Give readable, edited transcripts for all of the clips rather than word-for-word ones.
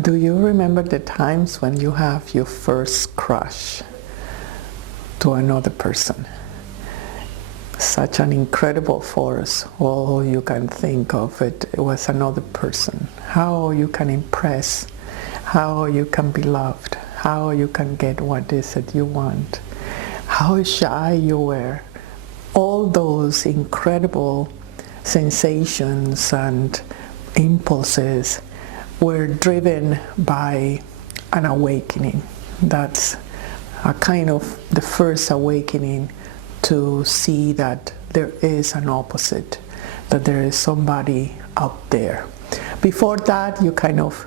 Do you remember the times when you have your first crush to another person? Such an incredible force. All you can think of it was another person. How you can impress, how you can be loved, how you can get what is it you want, how shy you were. All those incredible sensations and impulses were driven by an awakening. That's a kind of the first awakening to see that there is an opposite, that there is somebody out there. Before that, you kind of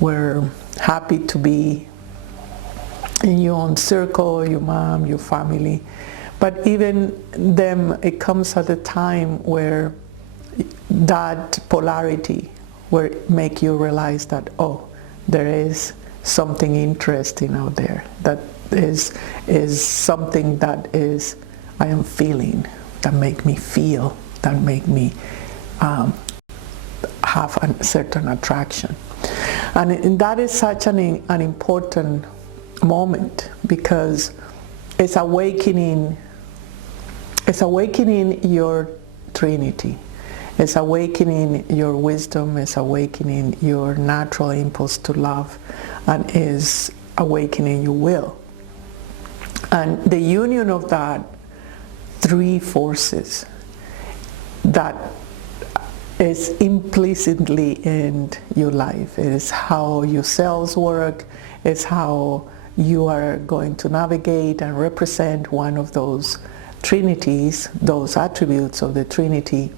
were happy to be in your own circle, your mom, your family. But even then, it comes at a time where that polarity will make you realize that, oh, there is something interesting out there. That is something that is I am feeling, that make me feel, that make me have a certain attraction. And that is such an important moment, because it's awakening your Trinity. It's awakening your wisdom, it's awakening your natural impulse to love, and is awakening your will. And the union of that three forces that is implicitly in your life. It is how your cells work, it's how you are going to navigate and represent one of those trinities, those attributes of the Trinity.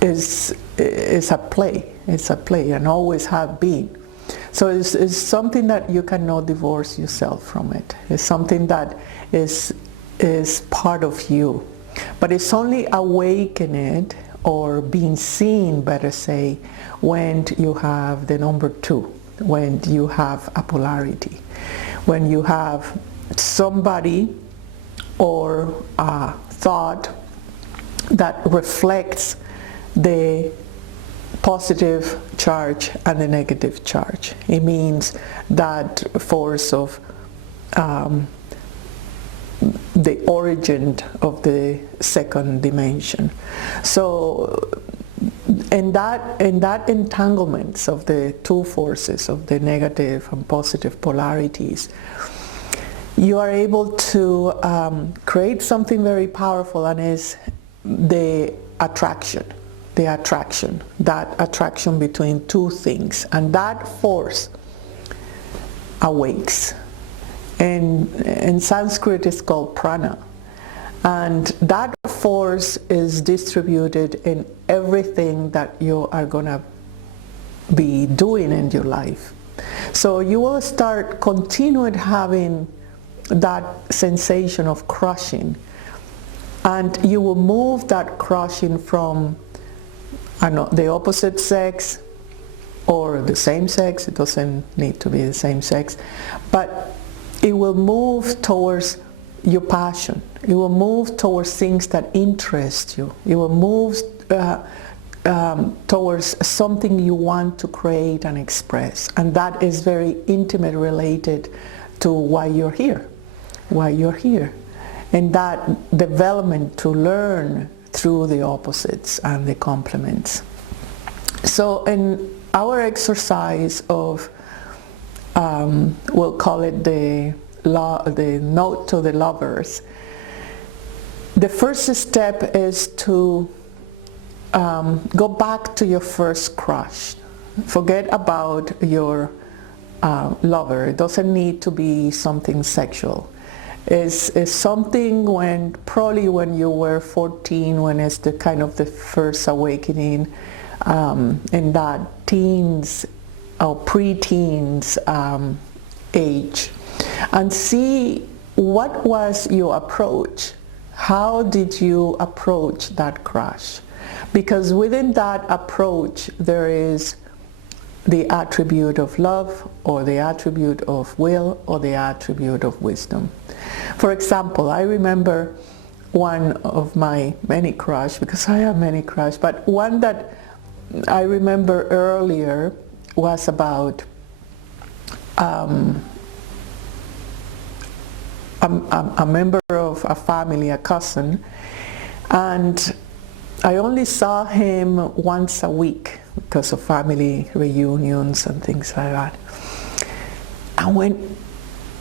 Is a play. It's a play, and always have been. So it's something that you cannot divorce yourself from it. It's something that is part of you. But it's only awakened or being seen, better say, when you have the number two, when you have a polarity, when you have somebody or a thought that reflects the positive charge and the negative charge. It means that force of the origin of the second dimension. So in that entanglements of the two forces, of the negative and positive polarities, you are able to create something very powerful, and is the attraction, that attraction between two things, and that force awakes. And in Sanskrit it's called prana, and that force is distributed in everything that you are going to be doing in your life. So you will start continuing having that sensation of crushing, and you will move that crushing from the opposite sex or the same sex. It doesn't need to be the same sex, but it will move towards your passion. It will move towards things that interest you. It will move towards something you want to create and express, and that is very intimate related to why you're here, and that development to learn through the opposites and the complements. So in our exercise of, we'll call it the note to the lovers, the first step is to go back to your first crush. Forget about your lover. It doesn't need to be something sexual. It's something probably when you were 14, when it's the kind of the first awakening in that teens or pre-teens age, and see what was your approach. How did you approach that crush? Because within that approach there is the attribute of love, or the attribute of will, or the attribute of wisdom. For example, I remember one of my many crush, because I have many crush, but one that I remember earlier was about a member of a family, a cousin, and I only saw him once a week because of family reunions and things like that. And when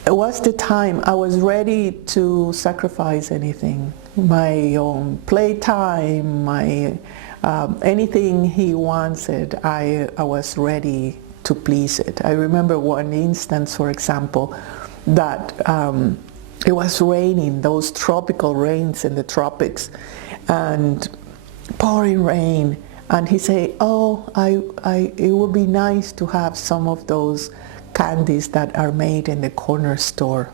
it was the time I was ready to sacrifice anything, my own playtime, my anything he wanted, I was ready to please it. I remember one instance, for example, that it was raining, those tropical rains in the tropics, and pouring rain, and he said, oh, it would be nice to have some of those candies that are made in the corner store.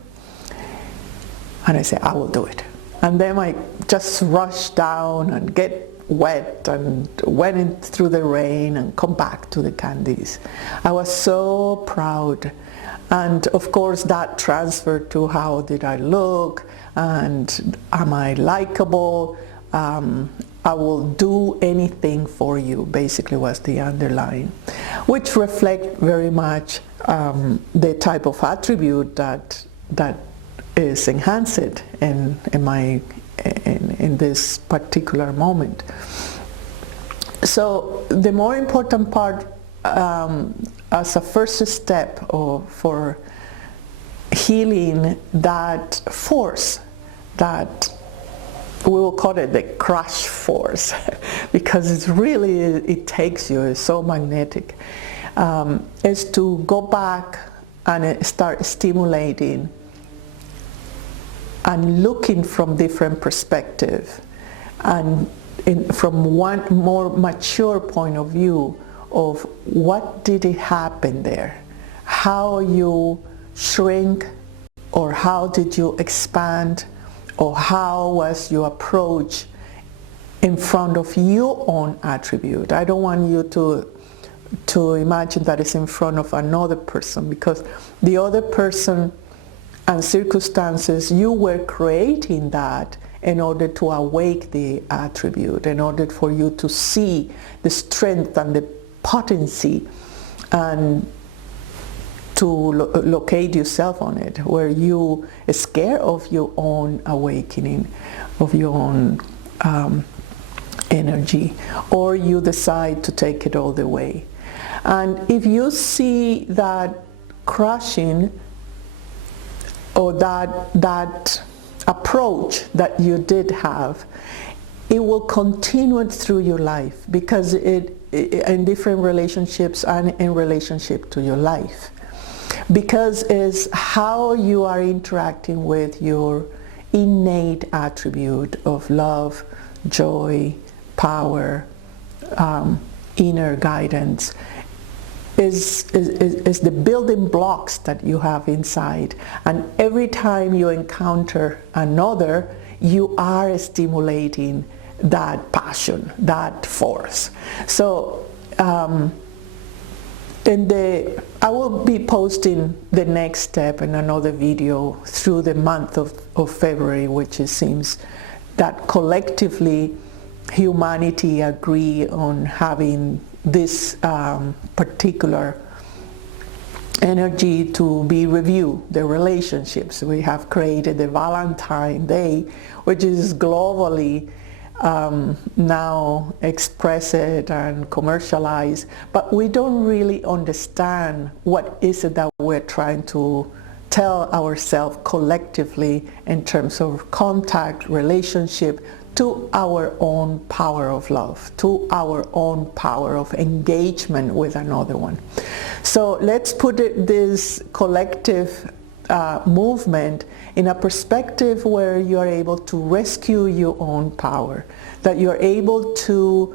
And I said, I will do it. And then I just rushed down and get wet and went in through the rain and come back to the candies. I was so proud. And of course that transferred to how did I look, and am I likable? I will do anything for you, basically was the underline, which reflect very much the type of attribute that is enhanced in this particular moment. So the more important part as a first step for healing that force, that we will call it the crush force, because it's really, it takes you, it's so magnetic, is to go back and start stimulating and looking from different perspective, and from one more mature point of view of what did it happen there, how you shrink, or how did you expand, or how was your approach in front of your own attribute. I don't want you to imagine that it's in front of another person, because the other person and circumstances, you were creating that in order to awake the attribute, in order for you to see the strength and the potency, and to locate yourself on it, where you are scared of your own awakening, of your own energy, or you decide to take it all the way. And if you see that crushing, or that approach that you did have, it will continue through your life, because it in different relationships and in relationship to your life, because it's how you are interacting with your innate attribute of love, joy, power, inner guidance, is the building blocks that you have inside. And every time you encounter another, you are stimulating that passion, that force. So I will be posting the next step in another video through the month of February, which it seems that collectively humanity agree on having this particular energy to be reviewed, the relationships. We have created the Valentine Day, which is globally now expressed and commercialized, but we don't really understand what is it that we're trying to tell ourselves collectively in terms of contact, relationship, to our own power of love, to our own power of engagement with another one. So let's put this collective movement in a perspective where you are able to rescue your own power, that you're able to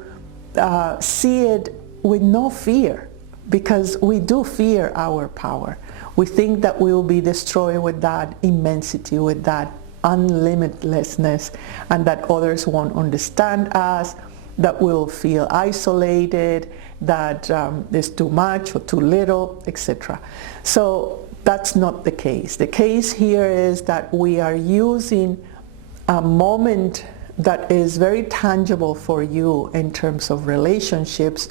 see it with no fear, because we do fear our power. We think that we will be destroyed with that immensity, with that unlimitlessness, and that others won't understand us, that we'll feel isolated, that there's too much or too little, etc. So that's not the case. The case here is that we are using a moment that is very tangible for you in terms of relationships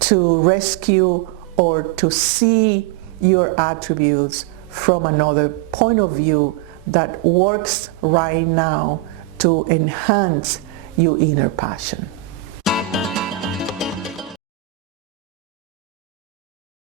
to rescue or to see your attributes from another point of view that works right now to enhance your inner passion.